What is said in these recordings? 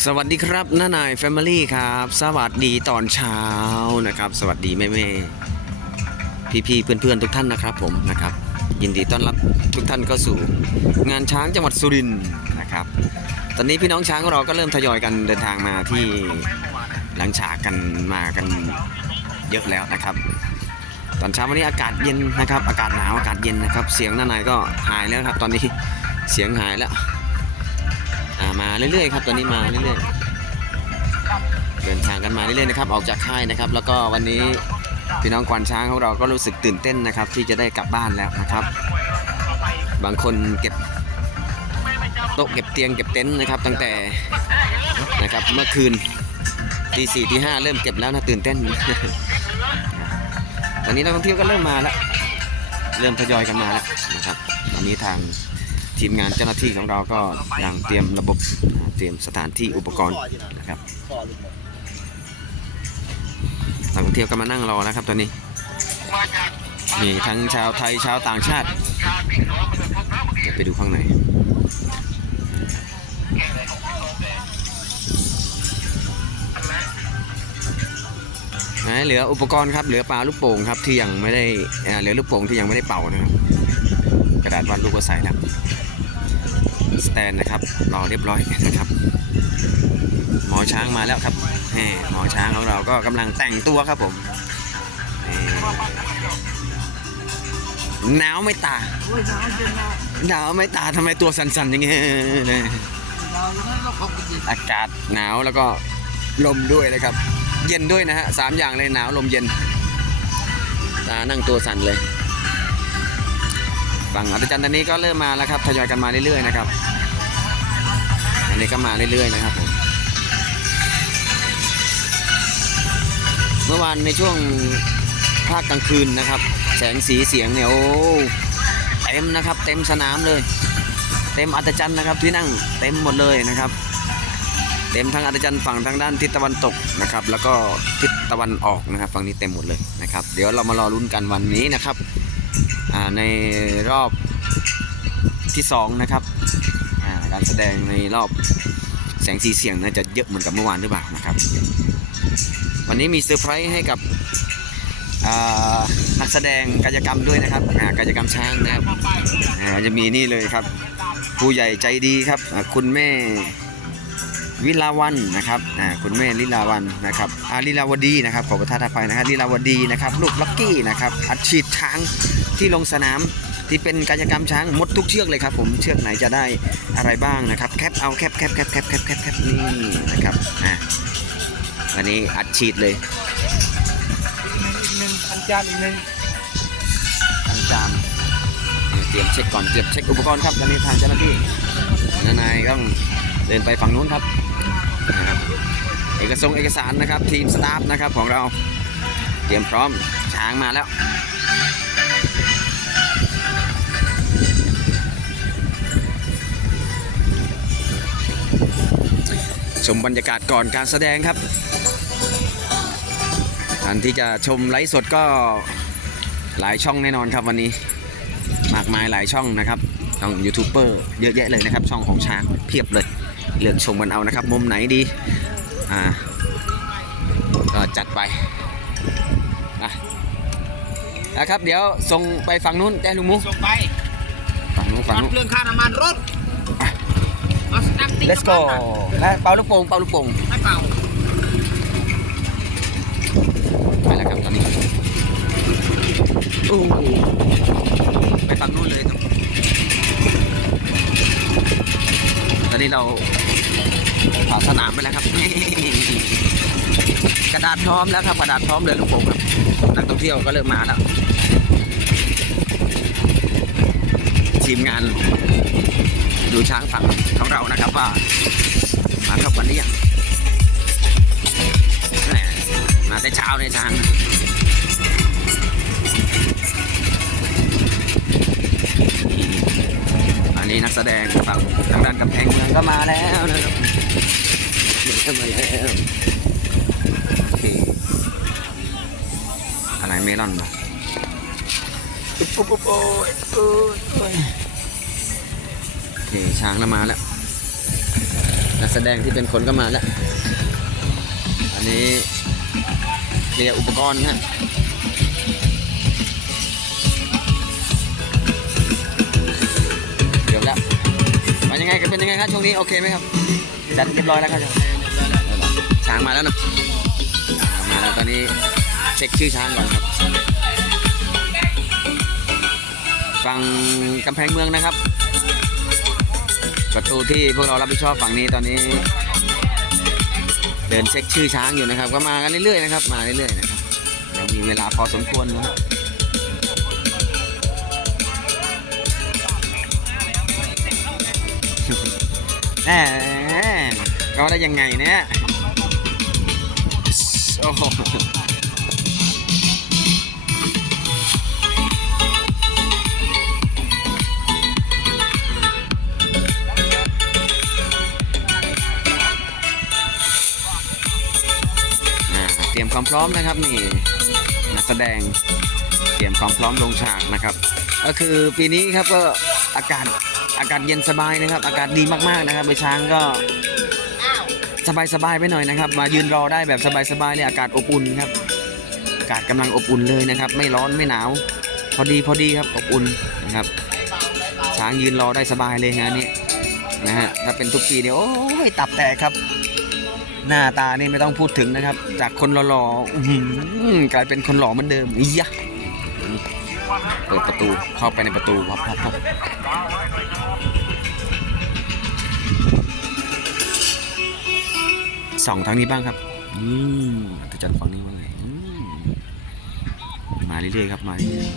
สวัสดีครับน้านายแฟมิลี่ครับ สวัสดีตอนเช้านะครับ สวัสดีแม่แม่พี่พี่เพื่อนเพื่อนๆทุกท่านนะครับผมนะครับ ยินดีต้อนรับทุกท่านเข้าสู่ งานช้างจังหวัดสุรินทร์นะครับ ตอนนี้พี่น้องช้างของเราก็เริ่มทยอยกันเดินทางมาที่หลังฉากกันมากันเยอะแล้วนะครับ ตอนเช้าวันนี้อากาศเย็นนะครับ อากาศหนาวอากาศเย็นนะครับ เสียงน้านายก็หายแล้วครับ ตอนนี้เสียงหายแล้ว มาเรื่อยๆครับตอนนี้มาเรื่อยๆเดินทางกันมาเรื่อยๆนะครับออกจากค่ายนะครับ แล้วก็วันนี้พี่น้องควานช้างของเราก็รู้สึกตื่นเต้นนะครับ ที่จะได้กลับบ้านแล้วนะครับ บางคนเก็บโต๊ะเก็บเตียงเก็บเต็นท์นะครับ ตั้งแต่นะครับเมื่อคืนตีสี่ตีห้าเริ่มเก็บแล้วนะตื่นเต้นตอนนี้นักท่องเที่ยวก็เริ่มมาแล้ว เริ่มทยอยกันมาแล้วนะครับตอนนี้ทาง ทีมงานเจ้าหน้าที่ของเราก็ยังเตรียมระบบเตรียมสถานที่อุปกรณ์นะครับนักท่องเที่ยวก็มานั่งรอนะครับตอนนี้มีทั้งชาวไทยชาวต่างชาติเดี๋ยวไปดูข้างในไหนเหลืออุปกรณ์ครับเหลือปลาลูกโป่งครับที่ยังไม่ได้เออเหลือลูกโป่งที่ยังไม่ได้เป่านะครับกระดาษวาดรูปก็ใส่แล้ว แตนนะครับรอเรียบร้อยนะครับ หมอช้างมาแล้วครับแหมหมอช้างของเราก็กำลังแต่งตัวครับผมหนาวไม่ตาหนาวไม่ตาทำไมตัวสั่นๆอย่างเงี้ยอากาศหนาวแล้วก็ลมด้วยนะครับ เย็นด้วยนะฮะสามอย่างเลยหนาวลมเย็น ตานั่งตัวสั่นเลยฝั่งอัศจรรย์ตอนนี้ก็เริ่มมาแล้วครับทยอยกันมาเรื่อยๆนะครับ อันนี้ก็มาเรื่อยๆนะครับผมเมื่อวานในช่วงภาคกลางคืนนะครับ แสงสีเสียงเนี่ยโอ้เต็มนะครับ เต็มสนามเลย เต็มอัศจรรย์นะครับที่นั่งเต็มหมดเลยนะครับ เต็มทั้งอัศจรรย์ฝั่งทางด้านทิศตะวันตกนะครับ แล้วก็ทิศตะวันออกนะครับ ฝั่งนี้เต็มหมดเลยนะครับ เดี๋ยวเรามารอลุ้นกันวันนี้นะครับในรอบที่สองนะครับ แสดงในรอบแสงสีเสียงน่าจะเยอะเหมือนกับเมื่อวานหรือเปล่านะครับ วันนี้มีเซอร์ไพรส์ให้กับอ่านักแสดงกายกรรมด้วยนะครับกายกรรมช้างนะครับจะมีนี่เลยครับ ผู้ใหญ่ใจดีครับคุณแม่วิลาวันนะครับคุณแม่ลิลาวันนะครับอาลิลาวดีนะครับขอประทานอภัยนะครับลิลาวดีนะครับ ลูกลักกี้นะครับอัดฉีดช้างที่ลงสนาม ที่เป็นกายกรรมช้างหมดทุกเชือกเลยครับผมเชือกไหนจะได้อะไรบ้างนะครับแคปเอาแคปแคปแคปแคปแคปแคปแคปนี่นะครับอ่าวันนี้อัดฉีดเลยอีกหนึ่งอันจานอีกหนึ่งทางจามเตรียมเช็คก่อนเตรียมเช็คอุปกรณ์ครับตอนนี้ทางเจ้าหน้าที่นายต้องเดินไปฝั่งนู้นครับนะครับเอกสงค์เอกสารนะครับทีมสตาฟนะครับของเราเตรียมพร้อมช้างมาแล้ว ชมบรรยากาศก่อนการแสดงครับท่านที่จะชมไลฟ์สดก็หลายช่องแน่นอนครับวันนี้ มากมายหลายช่องนะครับช่องยูทูบเบอร์เยอะแยะเลยนะครับ ช่องของช้างเพียบเลยเลือกชมกันเอานะครับ มุมไหนดีอ่าก็จัดไปอะนะครับ เดี๋ยวส่งไปฝั่งนู้นได้ลุงหมูส่งไปฝั่งนู้นฝั่งวัดนู้นเรื่องค่าน้ำมันรถเอาสตั๊กติ๊ก let's go ไปเป่าลูกโป่งเป่าลูกโป่งไม่เป่าไปแล้วครับตอนนี้อู้ไปฝั่งนู้นเลยครับตอนนี้เราผ่าสนามไปแล้วครับ กระดาษพร้อมแล้วครับกระดาษพร้อมเลยลูกโป่งครับนักท่องเที่ยวก็เริ่มมาแล้วทีมงาน ดูช้างฝั่งของเรานะครับว่ามาเข้ากันหรือยังมาแต่เช้าในยช้างอันนี้นักแสดงฝั่งทางด้านกำแพงเมืองก็มาแล้วนะครับเดี๋ยวก็มาแล้วออะไรเมลอนมาปุ๊บปุ๊บโอ้ยโอ้ย คช้างเรามาแล้วนักแสดงที่เป็นคนก็มาแล้ว อันนี้เคลียอุปกรณ์ฮะเกือบแล้วมันยังไงกันเป็นยังไงครับช่วงนี้โอเคไหมครับจัดเรียบร้อยแล้วครับช้างมาแล้วนะมาแล้วตอนนี้เช็คชื่อช้างก่อนครับฝั่งกำแพงเมืองนะครับ ประตูที่พวกเรารับผิดชอบฝั่งนี้ตอนนี้ เดินเช็คชื่อช้างอยู่นะครับ ก็มากันเรื่อยๆนะครับ มาเรื่อยๆนะครับยังมีเวลาพอสมควรนะครับแหมก็ได้ยังไงเนี่ยโอ้ เตรียมความพร้อมนะครับนี่นักแสดงเตรียมความพร้อมลงฉากนะครับ ก็คือปีนี้ครับก็อากาศอากาศเย็นสบายนะครับ อากาศดีมากๆนะครับไปช้างก็สบายๆไปหน่อยนะครับ มายืนรอได้แบบสบายๆเนี่ยอากาศอบอุ่นครับ อากาศกำลังอบอุ่นเลยนะครับ ไม่ร้อนไม่หนาว พอดีพอดีครับอบอุ่นนะครับ ช้างยืนรอได้สบายเลยงานนี้นะฮะถ้าเป็นทุกปีเนี่ยโอ้ยตับแตกครับ หน้าตานี่ไม่ต้องพูดถึงนะครับ จากคนหล่อๆกลายเป็นคนหล่อเหมือนเดิมอียะเปิดประตูเข้าไปในประตูวับวับวับสองทางนี้บ้างครับอืมอาจารย์ฝั่งนี้ว่าไงมาเรื่อยๆครับมาเรื่อยๆ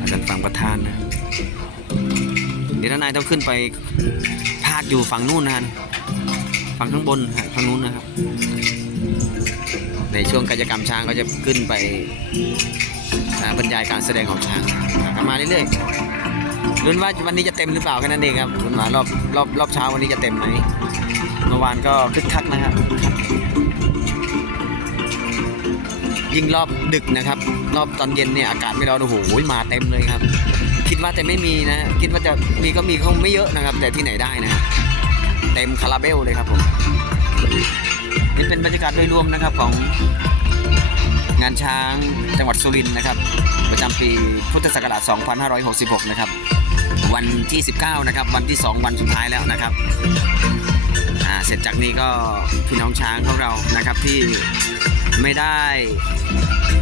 อาจารย์ฝั่งประธานนะ ครับเดี๋ยวนายต้องขึ้นไปพาดอยู่ฝั่งนู้นนะฮะฝั่งข้างบนฝั่งนู้นนะครับ ในช่วงกิจกรรมช้างก็จะขึ้นไปบรรยายการแสดงของช้างนะครับมาเรื่อยๆลุ้นว่าวันนี้จะเต็มหรือเปล่าแค่นั้นเองครับลุ้นว่ารอบรอบรอบเช้าวันนี้จะเต็มไหมเมื่อวานก็คึกคักนะครับยิ่งรอบดึกนะครับ รอบตอนเย็นเนี่ยอากาศไม่ร้อนโอ้โหมาเต็มเลยครับ คิดว่าแต่ไม่มีนะ คิดว่าจะมีก็มีคงไม่เยอะนะครับ แต่ที่ไหนได้นะเต็มคาราเบลเลยครับผมนี่เป็นบรรยากาศโดยรวมนะครับของงานช้างจังหวัดสุรินทร์นะครับ ประจำปีพุทธศักราช 2566 นะครับ วันที่ 19 นะครับ วันที่ 2 วันสุดท้ายแล้วนะครับเสร็จจากนี้ก็พี่น้องช้างของเรานะครับที่ ไม่ได้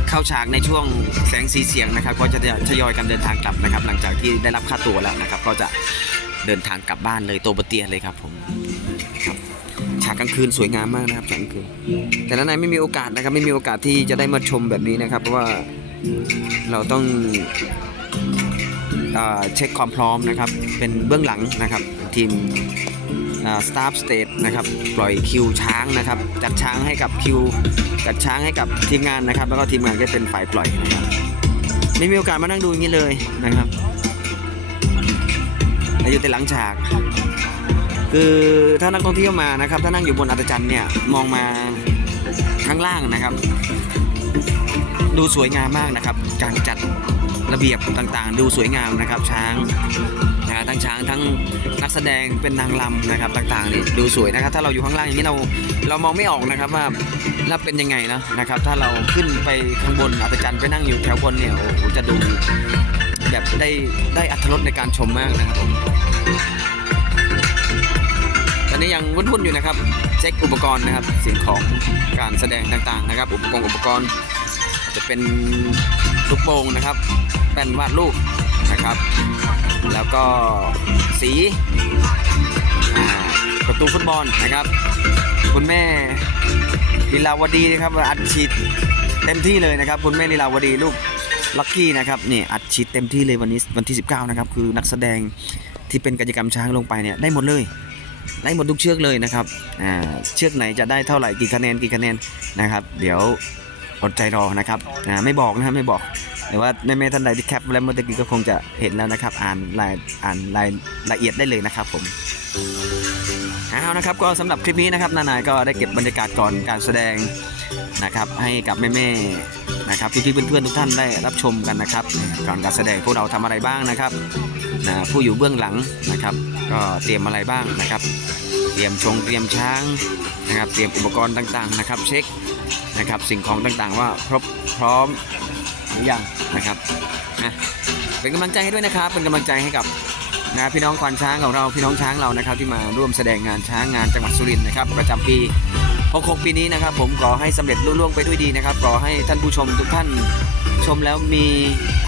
เข้าฉากในช่วงแสงสีเสียงนะครับ ก็จะทยอยกันเดินทางกลับนะครับ หลังจากที่ได้รับค่าตัวแล้วนะครับ ก็จะเดินทางกลับบ้านเลยโตบเตียเลยครับผมครับฉากกลางคืนสวยงามมากนะครับฉากกลางคืน แต่นั้นนายไม่มีโอกาสนะครับ ไม่มีโอกาสที่จะได้มาชมแบบนี้นะครับ เพราะว่าเราต้องเอเช็คความพร้อมนะครับ เป็นเบื้องหลังนะครับ ทีม สตาฟสเตทนะครับปล่อยคิวช้างนะครับ จัดช้างให้กับคิวจัดช้างให้กับทีมงานนะครับ แล้วก็ทีมงานก็เป็นฝ่ายปล่อยนะครับไม่มีโอกาสมานั่งดูอย่างนี้เลยนะครับแต่อยู่แต่หลังฉาก คือถ้านักท่องเที่ยวมานะครับ ถ้านั่งอยู่บนอัศจรรย์เนี่ยมองมาข้างล่างนะครับ ดูสวยงามมากนะครับ การจัด ระเบียบต่างๆ ดูสวยงามนะครับช้างนะทั้งช้างทั้งนักแสดงเป็นนางรำนะครับต่างๆนี่ดูสวยนะครับ ถ้าเราอยู่ข้างล่างอย่างนี้เราเรามองไม่ออกนะครับว่าเราเป็นยังไงนะนะครับ ถ้าเราขึ้นไปข้างบนอัศจรรย์ไปนั่งอยู่แถวบนเนี่ยโอ้โหจะดูแบบได้ได้อัธรสในการชมมากนะครับผมตอนนี้ยังวุ่นๆอยู่นะครับ เช็คอุปกรณ์นะครับสิ่งของการแสดงต่างๆนะครับ อุปกรณ์อุปกรณ์จะเป็น ลูกโป่งนะครับแป้นวาดรูปนะครับ แล้วก็สีประตูฟุตบอลนะครับ คุณแม่ลีลาวดีนะครับอัดฉีดเต็มที่เลยนะครับ คุณแม่ลีลาวดีลูกลักกี้นะครับนี่อัดฉีดเต็มที่เลยวันนี้วันที่ 19 นะครับ คือนักแสดงที่เป็นกิจกรรมช้างลงไปเนี่ยได้หมดเลยได้หมดทุกเชือกเลยนะครับเชือกไหนจะได้เท่าไหร่กี่คะแนนกี่คะแนนนะครับ เดี๋ยว อดใจรอนะครับอ่าไม่บอกนะครับไม่บอกแต่ว่าแม่ๆท่านใดที่แคปแล้วเมื่อกี้ก็คงจะเห็นแล้วนะครับ อ่านรายอ่านรายละเอียดได้เลยนะครับผมเอานะครับก็สำหรับคลิปนี้นะครับนานายก็ได้เก็บบรรยากาศก่อนการแสดงนะครับ ให้กับแม่ๆนะครับพี่ๆเพื่อนๆทุกท่านได้รับชมกันนะครับ ก่อนการแสดงพวกเราทำอะไรบ้างนะครับนะผู้อยู่เบื้องหลังนะครับ ก็เตรียมอะไรบ้างนะครับ เตรียมชงเตรียมช้างนะครับ เตรียมอุปกรณ์ต่างๆนะครับ เช็คนะครับสิ่งของต่างๆว่าครบพร้อมหรือยังนะครับนะเป็นกำลังใจให้ด้วยนะครับ เป็นกำลังใจให้กับนะพี่น้องควานช้างของเราพี่น้องช้างเรานะครับ ที่มาร่วมแสดงงานช้างงานจังหวัดสุรินทร์นะครับ ประจำปี 66 ปีนี้นะครับ ผมขอให้สำเร็จลุล่วงไปด้วยดีนะครับขอให้ท่านผู้ชมทุกท่านชมแล้วมี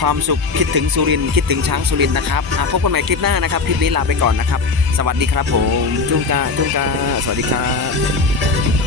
ความสุขคิดถึงสุรินคิดถึงช้างสุรินนะครับอะพบกันใหม่คลิปหน้านะครับ คลิปนี้ลาไปก่อนนะครับ สวัสดีครับผมจุงกาจุงกาสวัสดีครับ